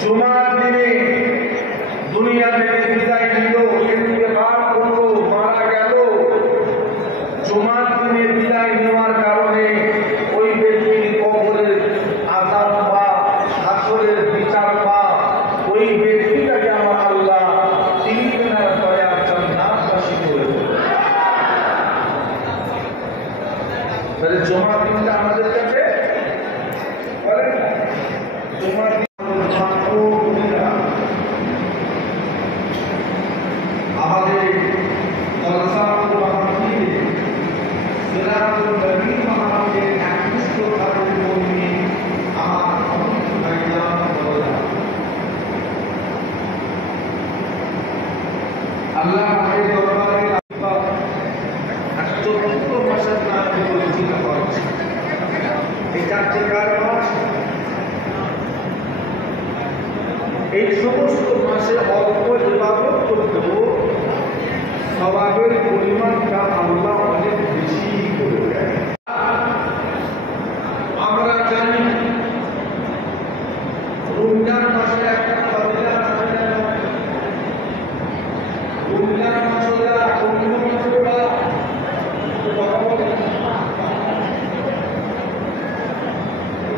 জুমার দিনে দুনিয়া থেকে বিদায় নিল, ইন্তেকাল করলো, মারা গেল। জুমার দিনে বিদায় নেওয়ার কারণে ওই ব্যক্তির কবরের আযাব বা হাসরের বিচার বা ওই ব্যক্তিটাকে আমার আল্লাহ তিনি তেনার দয়ার জান্নাতবাসী করে দেবেন। তাহলে জুমার দিনটা আমাদের কাছে বলেন জুমার দিন আমাদের আল্লাহ আমাদের দরবারে চতুর্থ মাসের নামে পরিচিত করেছে। এই চারটি কারণ এই সমস্ত মাসে অল্প ইবাদত করতেও সওয়াবের পরিমাণটা আল্লাহ অনেক বেশি করে দেয়। আমরা জানি রমজান মাসে একটা ফজিলত আছে, রমজান মাসটা অন্য মাসটা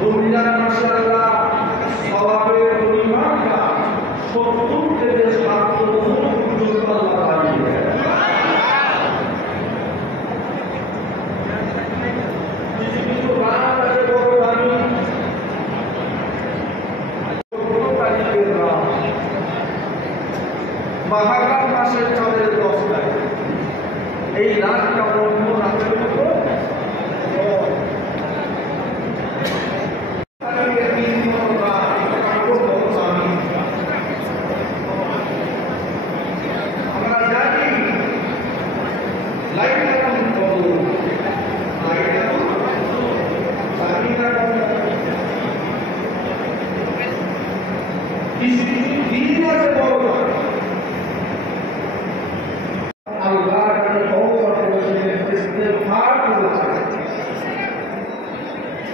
রমজান মাসে আল্লাহ সওয়াবের পরিমাণটা 70 থেকে 70 গুণ পর্যন্ত আল্লাহ বাড়িয়ে দেয়। কিছু রাত আছে বড় দামি, 15 তারিখের রাত, মুহররম মাসের চাঁদের 10 তারিখ, এই রাতটা অন্য রাতের মতো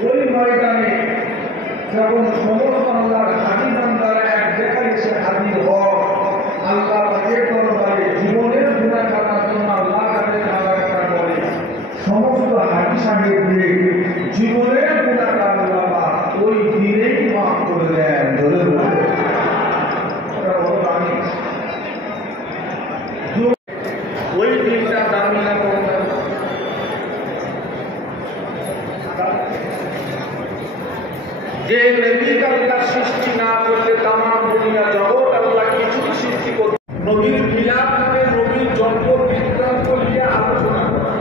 ওই ময়দানে যখন সমস্ত আল্লাহর হাজি বান্দারা এক জায়গায় এসে হাজির হয়, আল্লাহ তাদের দরবারে জীবনের গুনাহ করার জন্য আল্লাহ তাদের আলাদা করে সমস্ত হাজি সাহেবদের জীবনের গুনাহটা আল্লাহ ওই দিনেই মাফ করে দেন। ধরে ওই দিনটা দামি না যে নবীর আল্লাহ সৃষ্টি না করলে তামাম দুনিয়া জগৎ আল্লাহ কিছু সৃষ্টি করবে। নবীর মিলাদ নামে নবীর জন্ম বৃত্তান্ত নিয়ে আলোচনা করা,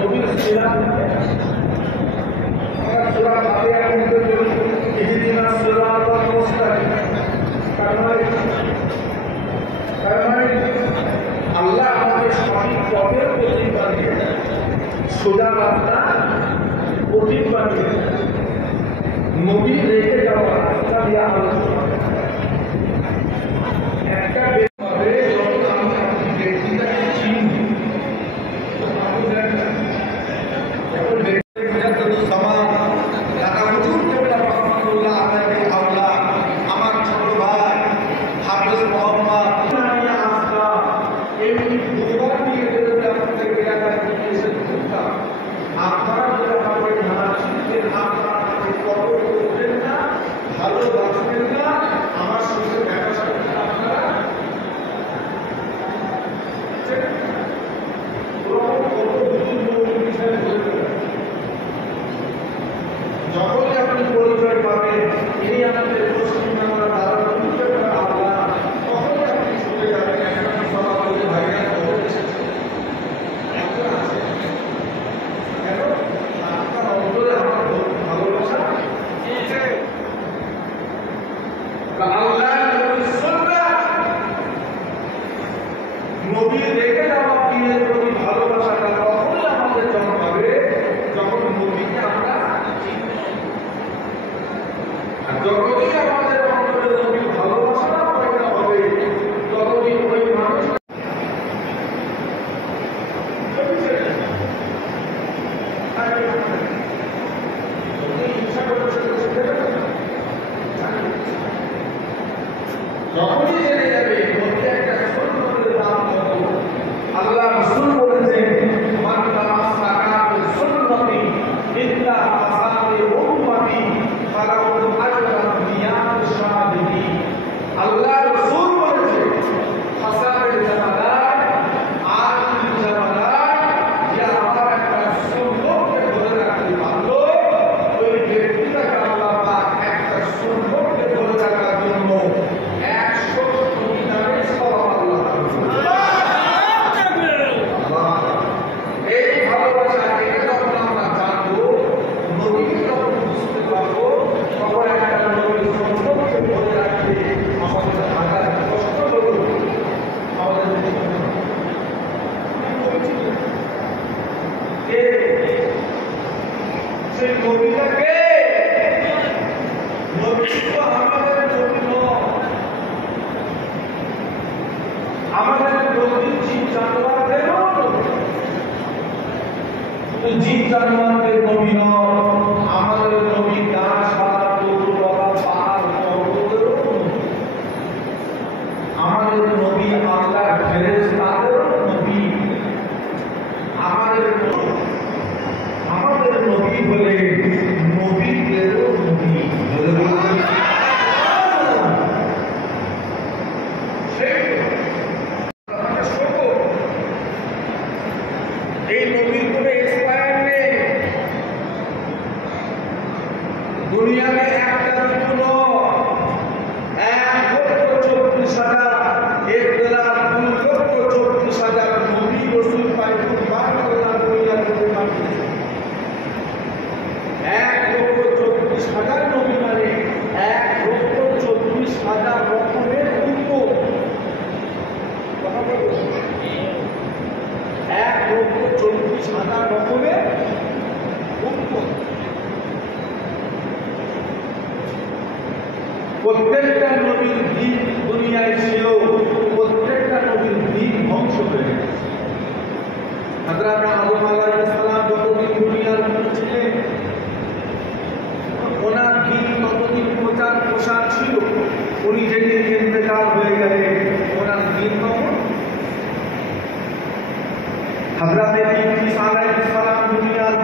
নবীর মিলাদ আমরা সূরা ফাতিহার মধ্যে পড়ি ইহদিনাস সিরাতাল মুস্তাকিম, তার মানে আল্লাহ আমাদের সঠিক পথের প্রতীক বানিয়ে দেয়, সোজা রাস্তা প্রতীক বানিয়ে দেয়। নবী রেখে যাওয়া রাস্তা দিয়ে আলোচনা একটা ব্যক্তিভাবে যত আমি আপনি ব্যক্তিটাকে চিনি আমার ছোট ভাই হাফেজ মোহাম্মদ এমনি দুবার নিয়ে আপনারা ভালো বাঁচবেন না, আমার সঙ্গে দেখা সাক্ষাৎ আপনারা যখনই আপনি পরিচয় পাবেন এই আমাদের পশ্চিমবাংলা দাদা আল্লাহ, তখনই আপনি চলে যাবেন একটা সভাপতি ভাইরা খবর এসেছে একজন আছে কেন আপনার অন্তরে আমার ভালোবাসা নবী রেখে যাওয়া দিনের প্রতি ভালোবাসাটা তখনই আমাদের জন্মাবে যখন নবীকে আমরা চিনি। আর যখনই আসাবে উম্মতি ফালাহুম আজরান বিয়াদ শাহিদিন। আল্লাহ রাসূল বলেছে আসাবে জামাদার আলিম জামাদার যে আমার একটা সুন্নতকে ধরে রাখতে পারলো, ওই ব্যক্তিটাকে আল্লাহ পাক একটা সুন্নতকে ধরে রাখার জন্য 100 দিনারের সওয়াব আল্লাহ দান করবেন। এই ভালোবাসা এটা যখন আমরা জানবো, নবীকে যখন বুঝতে পারবো, তখন একটা নবীর সুন্নতকে ধরে রাখতে আমাদের হাজার কষ্ট হলো আমাদের সেই নবীটাকে নবী তো আমাদের নবী নয়, আমাদের নবী জীব জানোয়ারদেরও জীব জানোয়ারদের নবী নয়, আমাদের নবী গাছপালা তরু লতা পাহাড় পর্বতেরও নবী, আমাদের নবী আল্লাহর ফেরেশতাদেরও নবী, আমাদের নবী বলে নবীদেরও নবী বলে বলবেন। এই নবীর কোনো এক্সপায়ার নেই, দুনিয়াতে একটা দুটো 1,24,000 একতলা 2,24,000 নবী রাসূল পায়গম্বর আল্লাহ দুনিয়াতে পাঠিয়েছেন। 1,24,000 নবী মানে 1,24,000 রকমের উম্মত। কথা বলুন, 1,24,000 রকমের উম্মত। প্রত্যেকটা নবীর দিন দুনিয়ায় ছিল, প্রত্যেকটা নবীর দিন ধ্বংস হয়ে গেছে। হযরত আদম আলাইহিস সালাম যতদিন দুনিয়ার মধ্যে ছিলেন, ওনার দিন ততদিন প্রচার প্রসার ছিল। উনি যেদিন ইন্তেকাল হয়ে গেলেন, ওনার দিন তখন হযরত ঈসা আলাইহিস সালাম দুনিয়ার